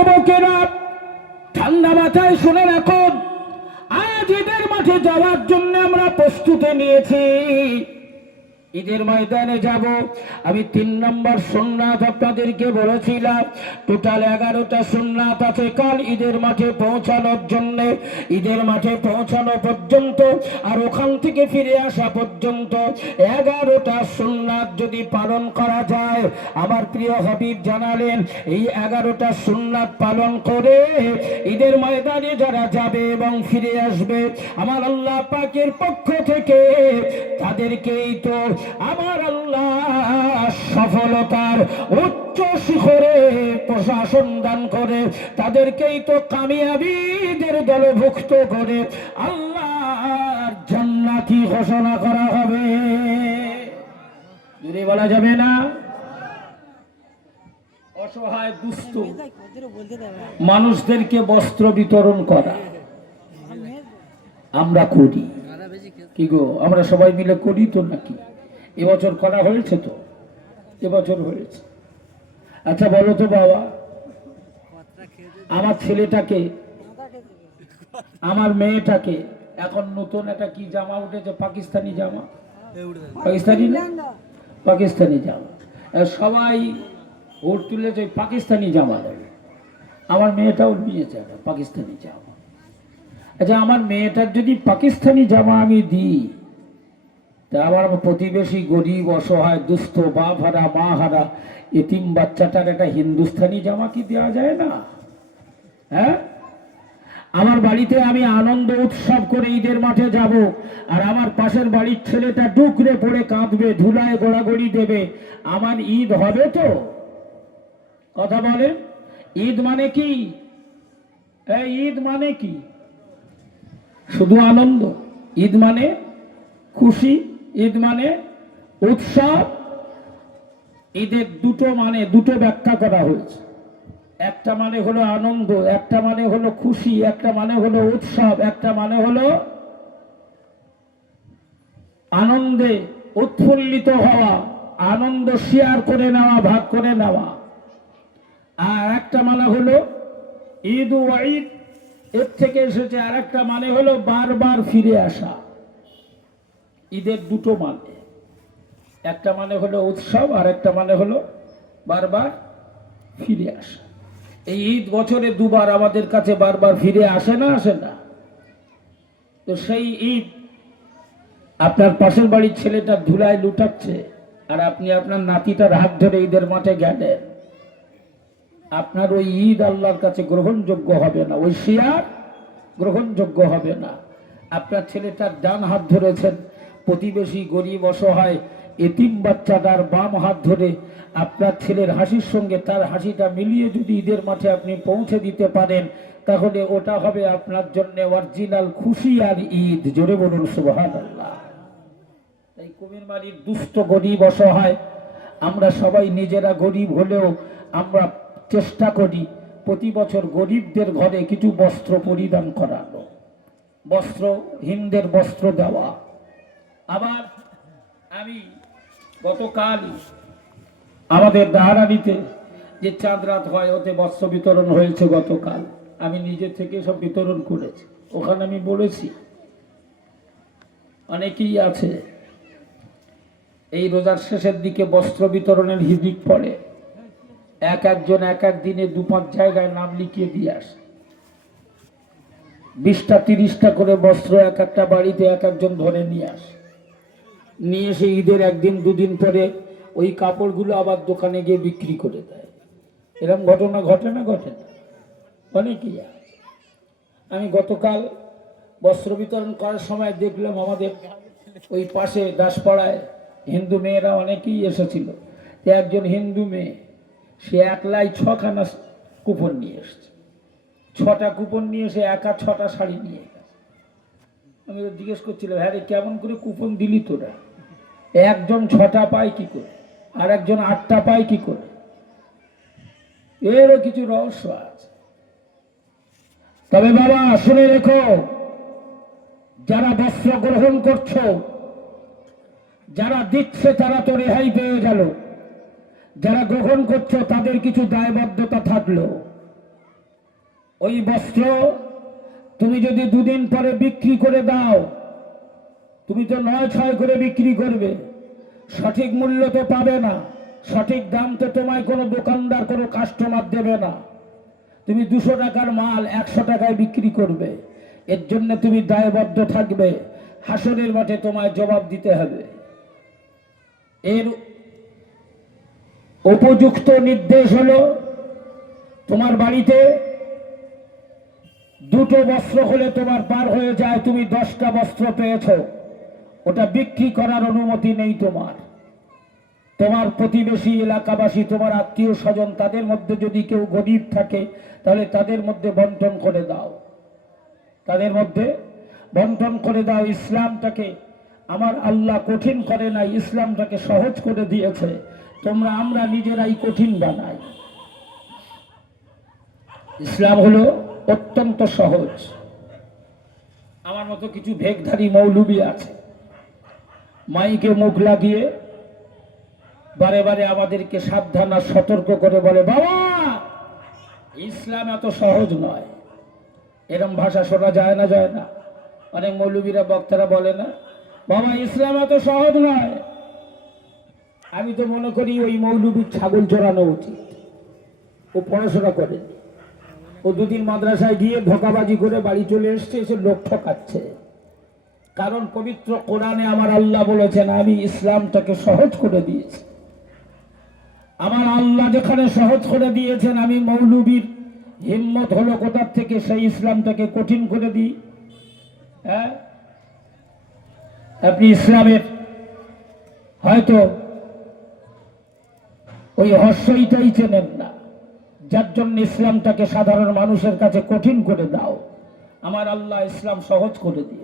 যুবকেরা ঠান্ডা মাথায় শুনে রাখুন, আজ ঈদের মাঠে যাওয়ার জন্য আমরা প্রস্তুতি নিয়েছি। ঈদের ময়দানে যাব। আমি 3 নম্বর সুন্নাত আপনাদেরকে বলেছিলাম, টোটাল 11টা সুন্নাত আছে কাল ঈদের মাঠে পৌঁছানোর জন্য। ঈদের মাঠে পৌঁছানো পর্যন্ত আর ওখান থেকে ফিরে আসা পর্যন্ত 11টা সুন্নাত যদি পালন করা যায়, আমার প্রিয় হাবিব জানালেন এই 11টা সুন্নাত পালন করে ঈদের ময়দানে যারা যাবে এবং ফিরে আসবে, আমার আল্লাহ পাকের পক্ষ থেকে তাদেরকেই তো আমার আল্লাহ সফলতার উচ্চ শিখরে প্রশাসন দান করে, তাদেরকেই তো কামিয়াবিদের দলভুক্ত করে আল্লাহর জান্নাতি ঘোষণা করা হবে। যদি বলা যাবে না, অসহায় দুস্থ মানুষদেরকে বস্ত্র বিতরণ করা আমরা করি। কি গো, আমরা সবাই মিলে করি তো নাকি? এবছর করা হয়েছে তো? এবছর হয়েছে। আচ্ছা বলো তো বাবা, আমার ছেলেটাকে, আমার মেয়েটাকে, এখন নতুন একটা কি জামা উঠেছে, পাকিস্তানি জামা, পাকিস্তানি না, পাকিস্তানি জামা, সবাই ভোট তুলেছে পাকিস্তানি জামা দেবে। আমার মেয়েটাও নিয়েছে একটা পাকিস্তানি জামা। আচ্ছা, আমার মেয়েটার যদি পাকিস্তানি জামা আমি দিই, তা আমার প্রতিবেশী গরিব অসহায় দুস্থ বাপ হারা মা হারা এতিম বাচ্চাটার একটা হিন্দুস্তানি জামা কি দেওয়া যায় না? হ্যাঁ, আমার বাড়িতে আমি আনন্দ উৎসব করে ঈদের মাঠে যাব, আর আমার পাশের বাড়ির ছেলেটা ডুকরে পড়ে কাঁদবে, ধুলায় গোড়াগড়ি দেবে, আমার ঈদ হবে তো? কথা বলেন, ঈদ মানে কি? ঈদ মানে কি? শুধু আনন্দ? ঈদ মানে খুশি, ঈদ মানে উৎসব। ঈদের দুটো মানে, দুটো ব্যাখ্যা করা হয়েছে। একটা মানে হলো আনন্দ, একটা মানে হলো খুশি, একটা মানে হলো উৎসব, একটা মানে হলো আনন্দে উৎফুল্লিত হওয়া, আনন্দ শেয়ার করে নেওয়া, ভাগ করে নেওয়া। আর একটা মানে হলো ঈদ ও ঈদ, এর থেকে এসেছে। আর একটা মানে হলো বারবার ফিরে আসা। ঈদের দুটো মানে, একটা মানে হলো উৎসব, আর একটা মানে হলো বারবার ফিরে আসা। এই ঈদ বছরে দুবার আমাদের কাছে বারবার ফিরে আসে না, আসে না? তো সেই ঈদ আপনার পাশের বাড়ির ছেলেটা ধুলায় লুটাচ্ছে, আর আপনি আপনার নাতিটার হাত ধরে ঈদের মাঠে গেলেন, আপনার ওই ঈদ আল্লাহর কাছে গ্রহণযোগ্য হবে না, ওই শিয়ার গ্রহণযোগ্য হবে না। আপনার ছেলেটার ডান হাত ধরেছেন, প্রতিবেশী গরিব অসহায় এতিম বাচ্চাটার বাম হাত ধরে আপনার ছেলের হাসির সঙ্গে তার হাসিটা মিলিয়ে যদি ঈদের মাঠে আপনি পৌঁছে দিতে পারেন, তাহলে ওটা হবে আপনার জন্য অরিজিনাল খুশি আর ঈদ। জোরে বলুন সুবহানাল্লাহ। তাই কুমিরমারির দুস্থ গরিব অসহায়, আমরা সবাই নিজেরা গরিব হলেও আমরা চেষ্টা করি প্রতি বছর গরিবদের ঘরে কিছু বস্ত্র পরিধান করানো, বস্ত্রহীনদের বস্ত্র দেওয়া। আবার আমি গতকাল আমাদের দাহারানিতে যে চাঁদ রাত হয়, ওতে বস্ত্র বিতরণ হয়েছে গতকাল, আমি নিজে থেকে সব বিতরণ করেছি। ওখানে আমি বলেছি, অনেকেই আছে এই রোজার শেষের দিকে বস্ত্র বিতরণের হিদিক পড়ে, একজন এক এক দিনে 2-5 জায়গায় নাম লিখিয়ে দিয়ে আসে। 20টা 30টা করে বস্ত্র এক একটা বাড়িতে এক একজন ধরে নিয়ে আসে, নিয়ে এসে ঈদের 1 দিন 2 দিন পরে ওই কাপড়গুলো আবার দোকানে গিয়ে বিক্রি করে দেয়। এরকম ঘটনা ঘটে না? ঘটে না? অনেকেই আছে। আমি গতকাল বস্ত্র বিতরণ করার সময় দেখলাম আমাদের ওই পাশে দাসপাড়ায় হিন্দু মেয়েরা অনেকেই এসেছিল। একজন হিন্দু মেয়ে, সে একলাই 6খানা কুপন নিয়ে এসছে। 6টা কুপন নিয়ে এসে একা 6টা শাড়ি নিয়ে গেছে। আমি জিজ্ঞেস করছিলাম, হ্যাঁ রে, কেমন করে কুপন দিলি তোরা? একজন 6টা পায় কি করে, আর একজন 8টা পায় কি করে? এরও কিছু রহস্য আছে। তবে বাবা শুনে রেখো, যারা বস্ত্র গ্রহণ করছো, যারা দিচ্ছে তারা তো রেহাই পেয়ে গেল, যারা গ্রহণ করছো তাদের কিছু দায়বদ্ধতা থাকলো। ওই বস্ত্র তুমি যদি দুদিন পরে বিক্রি করে দাও, তুমি তো 9-6 করে বিক্রি করবে, সঠিক মূল্য তো পাবে না, সঠিক দাম তো তোমায় কোনো দোকানদার কোনো কাস্টমার দেবে না। তুমি 200 টাকার মাল 100 টাকায় বিক্রি করবে, এর জন্য তুমি দায়বদ্ধ থাকবে, হাসরের মাঠে তোমায় জবাব দিতে হবে। এর উপযুক্ত নির্দেশ হলো, তোমার বাড়িতে 2টো বস্ত্র হলে তোমার পার হয়ে যায়, তুমি 10টা বস্ত্র পেয়েছো, ওটা বিক্রি করার অনুমতি নেই তোমার। তোমার প্রতিবেশী এলাকাবাসী, তোমার আত্মীয় স্বজন, তাদের মধ্যে যদি কেউ গরিব থাকে তাহলে তাদের মধ্যে বন্টন করে দাও, তাদের মধ্যে বন্টন করে দাও। ইসলামটাকে আমার আল্লাহ কঠিন করে নাই, ইসলামটাকে সহজ করে দিয়েছে। আমরা নিজেরাই কঠিন বানাই। ইসলাম হলো অত্যন্ত সহজ। আমার মতো কিছু ভেকধারী মৌলবি আছে, মাইকে মুখ লাগিয়ে বারে বারে আমাদেরকে সাবধান আর সতর্ক করে বলে, বাবা ইসলাম এত সহজ নয়। এরম ভাষা শোনা যায় না? যায় না? অনেক মৌলবীরা বক্তারা বলে না, বাবা ইসলাম এত সহজ নয়। আমি তো মনে করি ওই মৌলবীর ছাগল চড়ানো উচিত। ও পড়াশোনা করেনি, ও 2 দিন মাদ্রাসায় গিয়ে ধোঁকাবাজি করে বাড়ি চলে এসছে, এসে লোক ঠকাচ্ছে। কারণ পবিত্র কোরআনে আমার আল্লাহ বলেছেন, আমি ইসলামটাকে সহজ করে দিয়েছি। আমার আল্লাহ যেখানে সহজ করে দিয়েছেন, আমি মৌলবীর হিম্মত হলো কোথার থেকে সেই ইসলামটাকে কঠিন করে দিই? হ্যাঁ, আপনি ইসলামের হয়তো ওই হর্ষইটাই চেনেন না, যার জন্য ইসলামটাকে সাধারণ মানুষের কাছে কঠিন করে দাও। আমার আল্লাহ ইসলাম সহজ করে দিয়ে